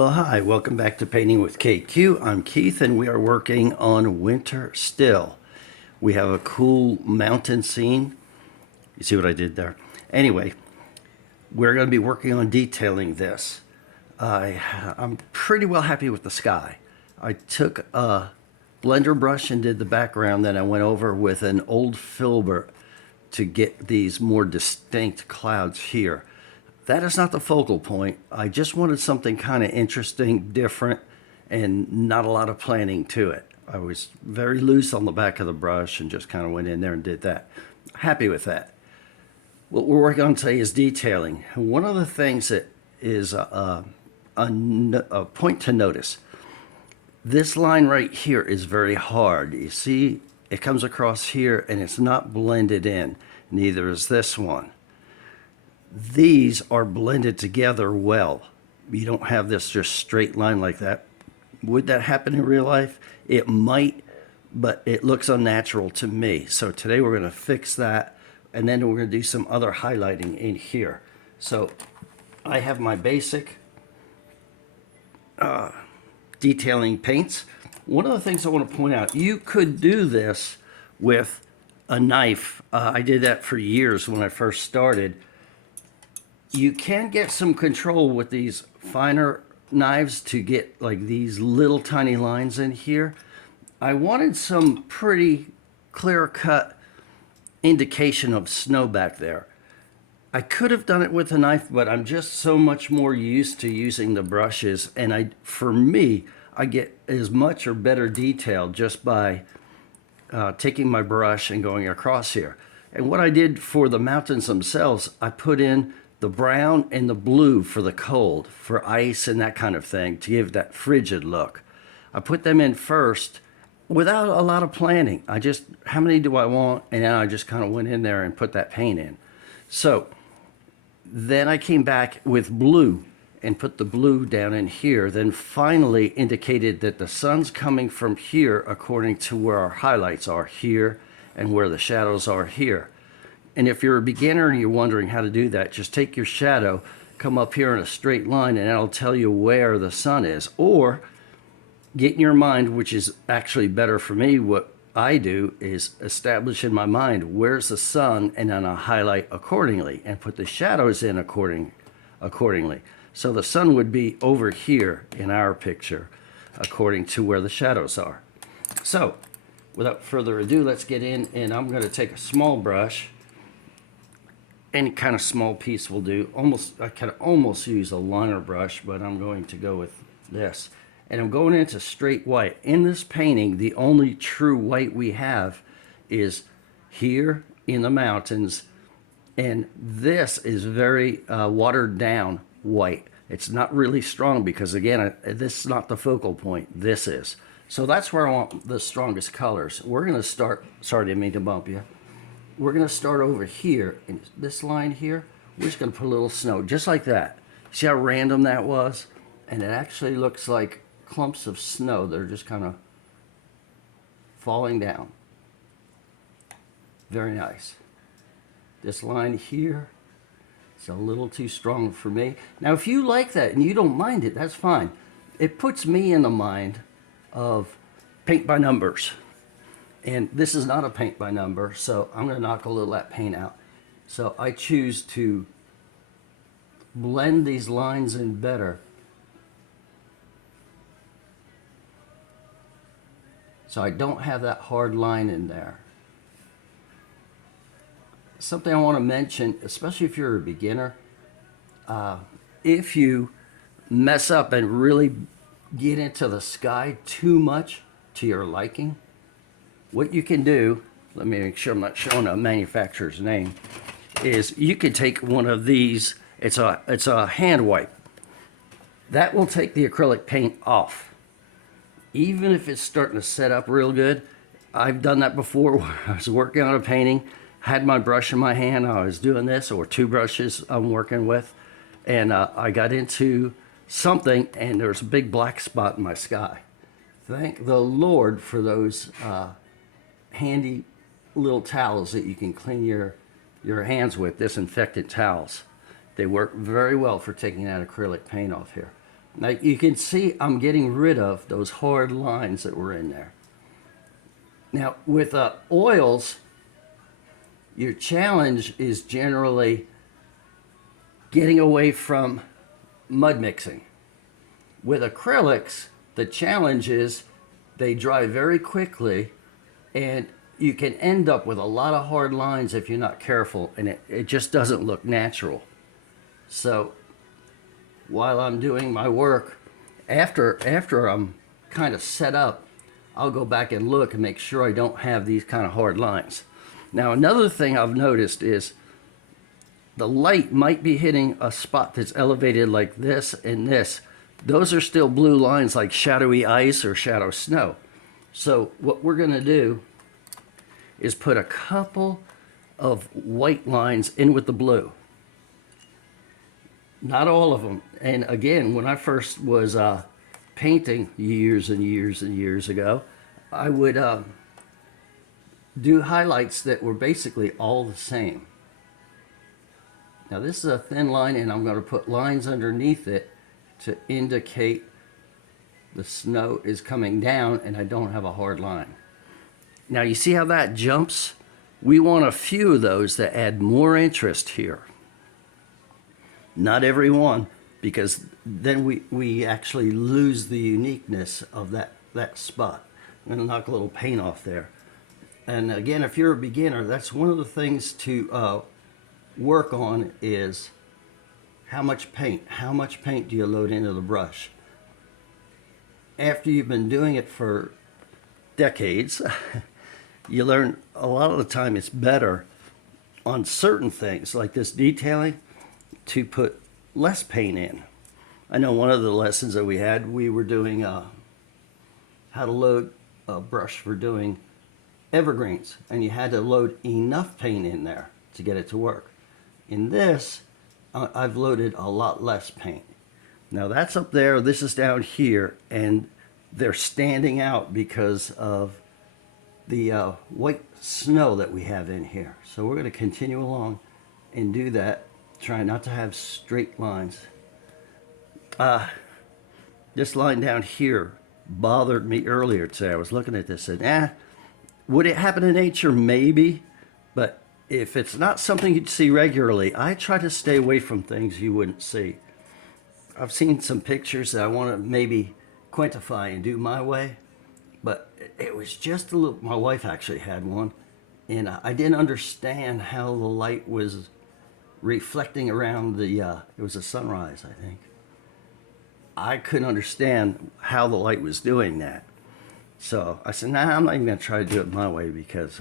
Well, hi, welcome back to Painting with KQ. I'm Keith, and we are working on Winter Still. We have a cool mountain scene. You see what I did there? Anyway, we're going to be working on detailing this. I'm pretty well happy with the sky. I took a blender brush and did the background, then I went over with an old filbert to get these more distinct clouds here. That is not the focal point. I just wanted something kind of interesting, different, and not a lot of planning to it. I was very loose on the back of the brush and just kind of went in there and did that. Happy with that. What we're working on today is detailing. One of the things that is a point to notice, this line right here is very hard. You see, it comes across here and it's not blended in. Neither is this one. These are blended together well. You don't have this just straight line like that. Would that happen in real life? It might, but it looks unnatural to me. So today we're going to fix that, and then we're going to do some other highlighting in here. So I have my basic detailing paints. One of the things I want to point out, you could do this with a knife. I did that for years when I first started. You can get some control with these finer knives to get like these little tiny lines in here. I wanted some pretty clear-cut indication of snow back there. I could have done it with a knife, but I'm just so much more used to using the brushes, and for me, I get as much or better detail just by taking my brush and going across here. And what I did for the mountains themselves, I put in the brown and the blue for the cold, for ice and that kind of thing, to give that frigid look. I put them in first without a lot of planning. How many do I want? And then I just kind of went in there and put that paint in. So then I came back with blue and put the blue down in here, then finally indicated that the sun's coming from here according to where our highlights are here and where the shadows are here. And if you're a beginner and you're wondering how to do that, just take your shadow, come up here in a straight line, and that'll tell you where the sun is. Or get in your mind, which is actually better for me, what I do is establish in my mind where's the sun, and then I'll highlight accordingly and put the shadows in accordingly. So the sun would be over here in our picture according to where the shadows are. So without further ado, let's get in, and I'm going to take a small brush. Any kind of small piece will do. I can almost use a liner brush, but I'm going to go with this. And I'm going into straight white. In this painting, the only true white we have is here in the mountains. And this is very watered down white. It's not really strong because, again, this is not the focal point. This is. So that's where I want the strongest colors. We're going to start, sorry, didn't mean to bump you. We're going to start over here in this line here. We're just going to put a little snow just like that. See how random that was? And it actually looks like clumps of snow. They're just kind of falling down. Very nice. This line here, it's a little too strong for me. Now if you like that and you don't mind it, that's fine. It puts me in the mind of paint by numbers. And this is not a paint by number, so I'm going to knock a little of that paint out. So I choose to blend these lines in better. So I don't have that hard line in there. Something I want to mention, especially if you're a beginner, if you mess up and really get into the sky too much to your liking, what you can do, let me make sure I'm not showing a manufacturer's name, is you could take one of these, it's a hand wipe. That will take the acrylic paint off. Even if it's starting to set up real good. I've done that before where I was working on a painting, had my brush in my hand, I was doing this, or two brushes I'm working with, and I got into something and there's a big black spot in my sky. Thank the Lord for those handy little towels that you can clean your hands with, disinfectant towels. They work very well for taking that acrylic paint off here. Now you can see I'm getting rid of those hard lines that were in there. Now with oils, your challenge is generally getting away from mud mixing. With acrylics, the challenge is they dry very quickly, and you can end up with a lot of hard lines if you're not careful, and it just doesn't look natural. So while I'm doing my work, after I'm kind of set up, I'll go back and look and make sure I don't have these kind of hard lines. Now another thing I've noticed is the light might be hitting a spot that's elevated like this and this. Those are still blue lines like shadowy ice or shadow snow. So what we're going to do is put a couple of white lines in with the blue. Not all of them. And again, when I first was painting years and years and years ago, I would do highlights that were basically all the same. Now this is a thin line, and I'm going to put lines underneath it to indicate the snow is coming down and I don't have a hard line. Now you see how that jumps? We want a few of those that add more interest here. Not every one, because then we actually lose the uniqueness of that spot. I'm going to knock a little paint off there. And again, if you're a beginner, that's one of the things to work on is how much paint do you load into the brush? After you've been doing it for decades, you learn a lot of the time it's better on certain things like this detailing to put less paint in. I know one of the lessons that we were doing how to load a brush for doing evergreens, and you had to load enough paint in there to get it to work. In this, I've loaded a lot less paint. Now that's up there, this is down here, and they're standing out because of the white snow that we have in here. So we're going to continue along and do that, trying not to have straight lines. This line down here bothered me earlier today. I was looking at this and said, would it happen in nature? Maybe, but if it's not something you'd see regularly, I try to stay away from things you wouldn't see. I've seen some pictures that I want to maybe quantify and do my way, but it was just a little, my wife actually had one, and I didn't understand how the light was reflecting around the, it was a sunrise, I think. I couldn't understand how the light was doing that. So I said, I'm not even going to try to do it my way, because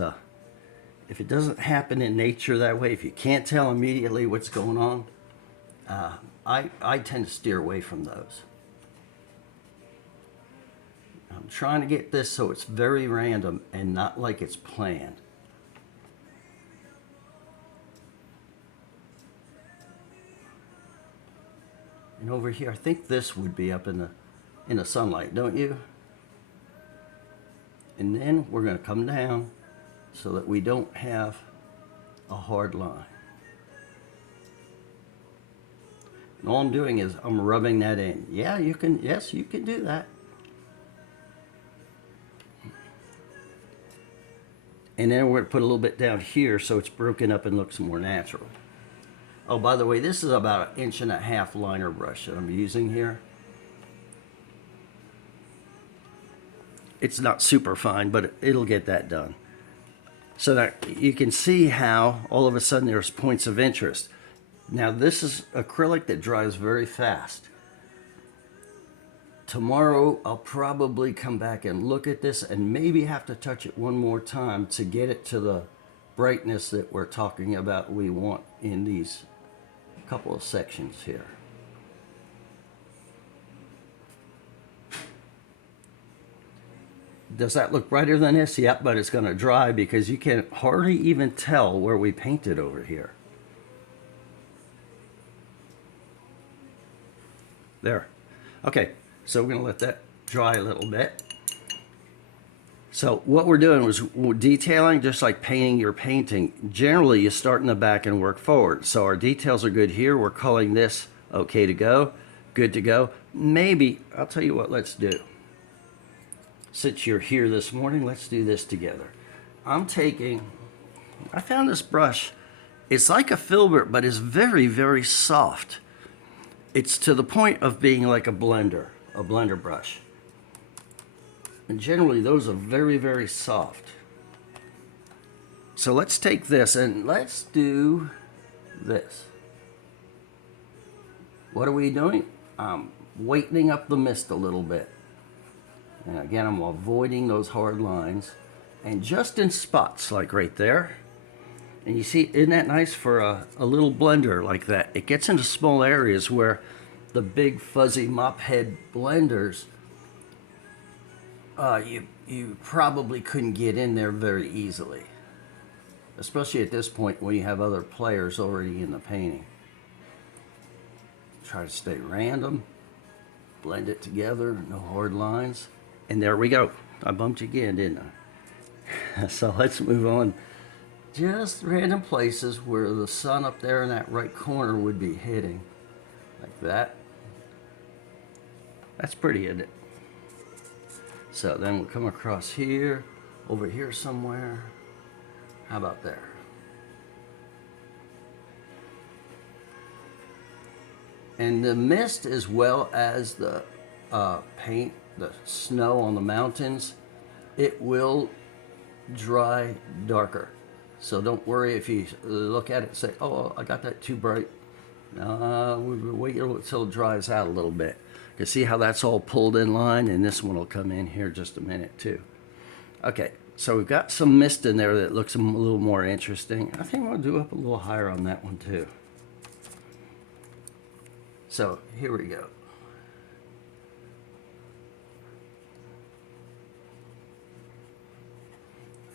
if it doesn't happen in nature that way, if you can't tell immediately what's going on, I tend to steer away from those. I'm trying to get this so it's very random and not like it's planned. And over here, I think this would be up in the sunlight, don't you? And then we're going to come down so that we don't have a hard line. And all I'm doing is I'm rubbing that in. Yeah, you can, yes, you can do that. And then we're going to put a little bit down here so it's broken up and looks more natural. Oh, by the way, this is about 1.5 inch liner brush that I'm using here. It's not super fine, but it'll get that done. So that you can see how all of a sudden there's points of interest. Now this is acrylic that dries very fast. Tomorrow I'll probably come back and look at this and maybe have to touch it one more time to get it to the brightness that we're talking about we want in these couple of sections here. Does that look brighter than this? Yep, but it's going to dry because you can hardly even tell where we painted over here. There. Okay, so we're going to let that dry a little bit. So what we're doing was we're detailing just like painting your painting. Generally, you start in the back and work forward. So our details are good here. We're calling this okay to go, good to go. maybe, I'll tell you what, let's do. Since you're here this morning, let's do this together. I found this brush. It's like a filbert, but it's very, very soft. It's to the point of being like a blender brush. And generally, those are very, very soft. So let's take this and let's do this. What are we doing? I'm whitening up the mist a little bit. And again, I'm avoiding those hard lines. And just in spots, like right there. And you see, isn't that nice for a little blender like that? It gets into small areas where the big fuzzy mop head blenders, you probably couldn't get in there very easily. Especially at this point when you have other players already in the painting. Try to stay random, blend it together, no hard lines. And there we go. I bumped you again, didn't I? So let's move on. Just random places where the sun up there in that right corner would be hitting. Like that. That's pretty, isn't it? So then we'll come across here, over here somewhere. How about there? And the mist, as well as the paint, the snow on the mountains, it will dry darker. So don't worry if you look at it and say, oh, I got that too bright. We'll wait until it dries out a little bit. You see how that's all pulled in line, and this one will come in here just a minute too. Okay, so we've got some mist in there that looks a little more interesting. I think we'll do up a little higher on that one too. So here we go.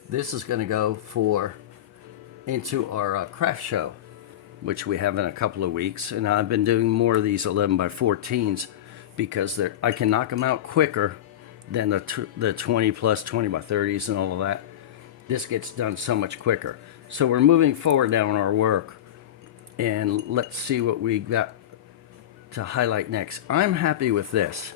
This is going to go into our craft show, which we have in a couple of weeks. And I've been doing more of these 11 by 14s because I can knock them out quicker than the 20 plus 20 by 30s and all of that. This gets done so much quicker. So we're moving forward now in our work, and let's see what we got to highlight next. I'm happy with this.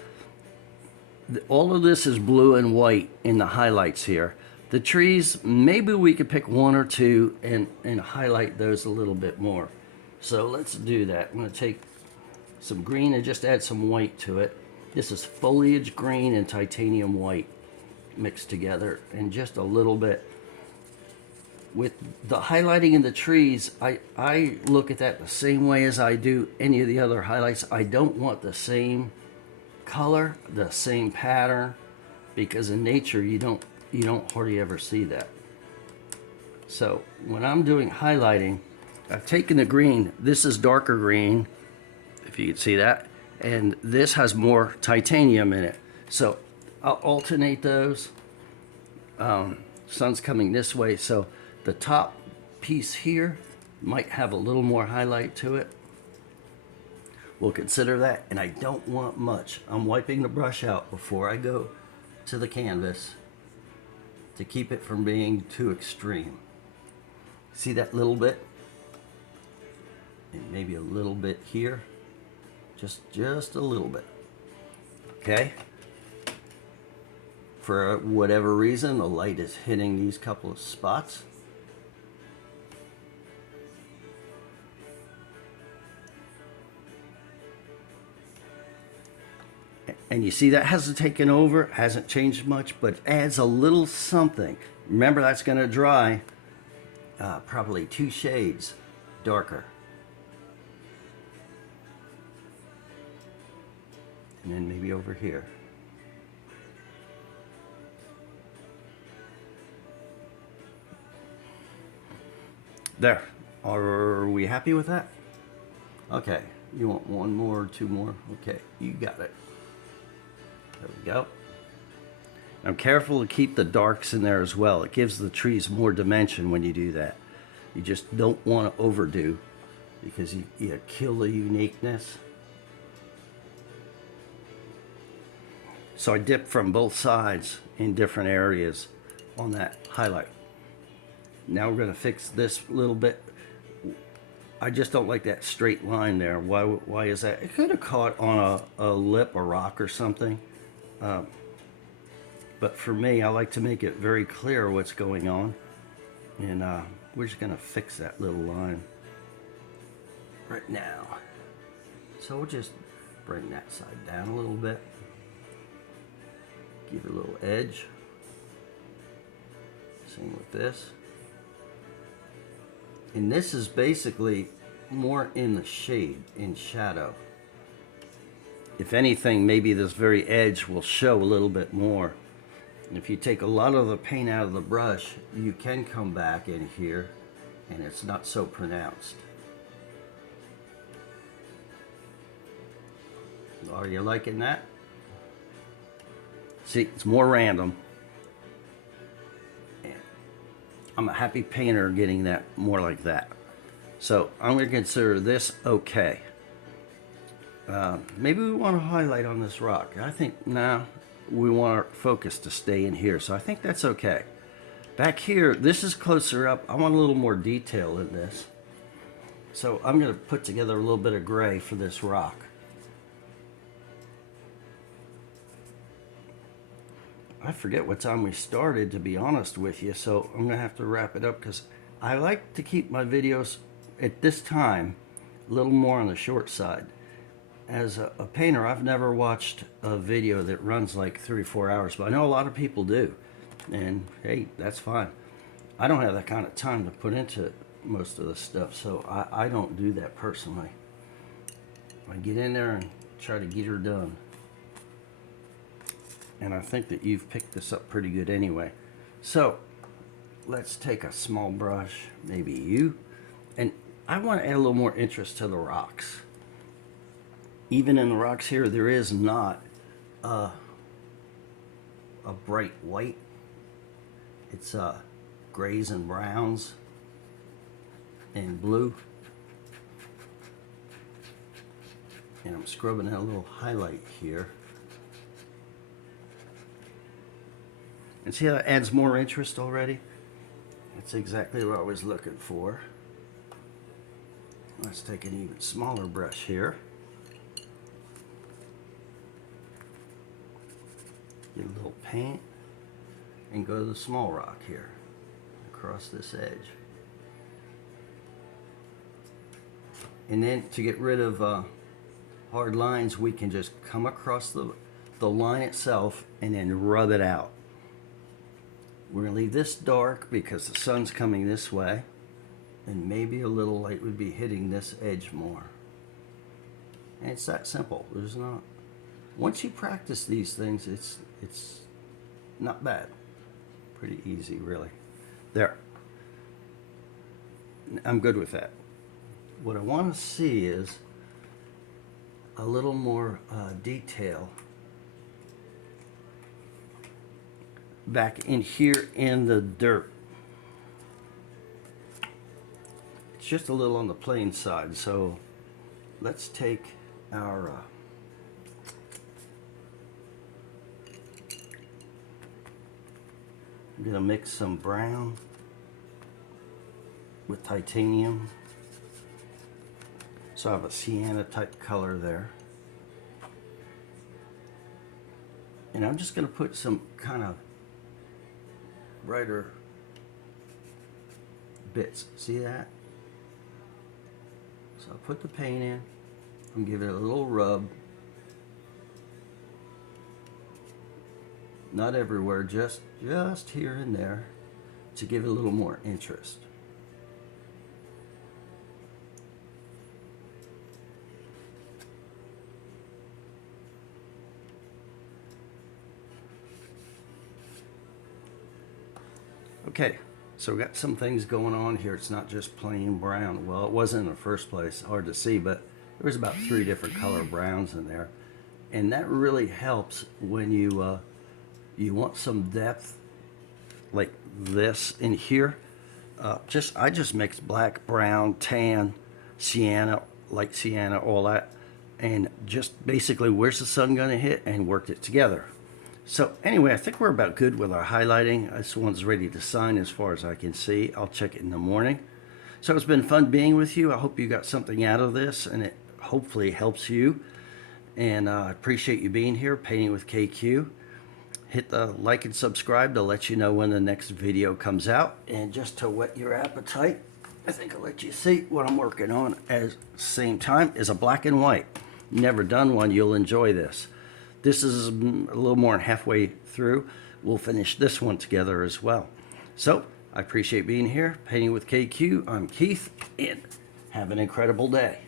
All of this is blue and white in the highlights here. The trees, maybe we could pick one or two and highlight those a little bit more. So let's do that. I'm going to take some green and just add some white to it. This is foliage green and titanium white mixed together, and just a little bit. With the highlighting in the trees, I look at that the same way as I do any of the other highlights. I don't want the same color, the same pattern, because in nature you don't hardly ever see that. So when I'm doing highlighting, I've taken the green. This is darker green, if you can see that, and this has more titanium in it. So I'll alternate those. Sun's coming this way, so the top piece here might have a little more highlight to it. We'll consider that, and I don't want much. I'm wiping the brush out before I go to the canvas to keep it from being too extreme. See that little bit? And maybe a little bit here. Just a little bit. Okay? For whatever reason, the light is hitting these couple of spots. And you see that hasn't taken over, hasn't changed much, but adds a little something. Remember, that's going to dry probably 2 shades darker. And then maybe over here. There. Are we happy with that? Okay. You want one more or 2 more? Okay, you got it. There we go. I'm careful to keep the darks in there as well. It gives the trees more dimension when you do that. You just don't want to overdo, because you kill the uniqueness. So I dip from both sides in different areas on that highlight. Now we're going to fix this little bit I just don't like that straight line there. Why is that? It could have caught on a lip, a rock or something. But for me, I like to make it very clear what's going on. And we're just going to fix that little line right now. So we'll just bring that side down a little bit. Give it a little edge. Same with this. And this is basically more in the shade, in shadow. If anything, maybe this very edge will show a little bit more. And if you take a lot of the paint out of the brush, you can come back in here and it's not so pronounced. Are you liking that? See, it's more random. And I'm a happy painter getting that more like that. So I'm going to consider this okay. Maybe we want to highlight on this rock. I think now we want our focus to stay in here. So I think that's okay. Back here, this is closer up. I want a little more detail in this. So I'm going to put together a little bit of gray for this rock. I forget what time we started, to be honest with you, so I'm going to have to wrap it up because I like to keep my videos at this time a little more on the short side. As a painter, I've never watched a video that runs like 3 or 4 hours, but I know a lot of people do. And hey, that's fine. I don't have that kind of time to put into most of the stuff, so I don't do that personally. I get in there and try to get her done. And I think that you've picked this up pretty good anyway. So let's take a small brush, maybe you, and I want to add a little more interest to the rocks. Even in the rocks here, there is not a bright white. It's grays and browns and blue. And I'm scrubbing out a little highlight here. And see how it adds more interest already? That's exactly what I was looking for. Let's take an even smaller brush here. Get a little paint and go to the small rock here across this edge. And then to get rid of hard lines, we can just come across the line itself and then rub it out. We're going to leave this dark because the sun's coming this way, and maybe a little light would be hitting this edge more. And it's that simple. There's not. Once you practice these things, it's not bad. Pretty easy, really. There. I'm good with that. What I want to see is a little more detail back in here in the dirt. It's just a little on the plain side, so let's take our I'm gonna mix some brown with titanium, so I have a sienna type color there, and I'm just gonna put some kind of brighter bits. See that? So I'll put the paint in and give it a little rub. Not everywhere, just here and there to give it a little more interest. Okay, so we got some things going on here. It's not just plain brown. Well, it wasn't in the first place, hard to see, but there was about 3 different color browns in there. And that really helps when you want some depth like this in here. I just mixed black, brown, tan, sienna, light sienna, all that, and just basically where's the sun gonna hit and worked it together. So anyway, I think we're about good with our highlighting. This one's ready to sign as far as I can see. I'll check it in the morning. So it's been fun being with you. I hope you got something out of this, and it hopefully helps you. And I appreciate you being here, Painting with KQ. Hit the like and subscribe to let you know when the next video comes out. And just to whet your appetite, I think I'll let you see what I'm working on at the same time is a black and white. Never done one, you'll enjoy this. This is a little more than halfway through. We'll finish this one together as well. So I appreciate being here, Painting with KQ. I'm Keith, and have an incredible day.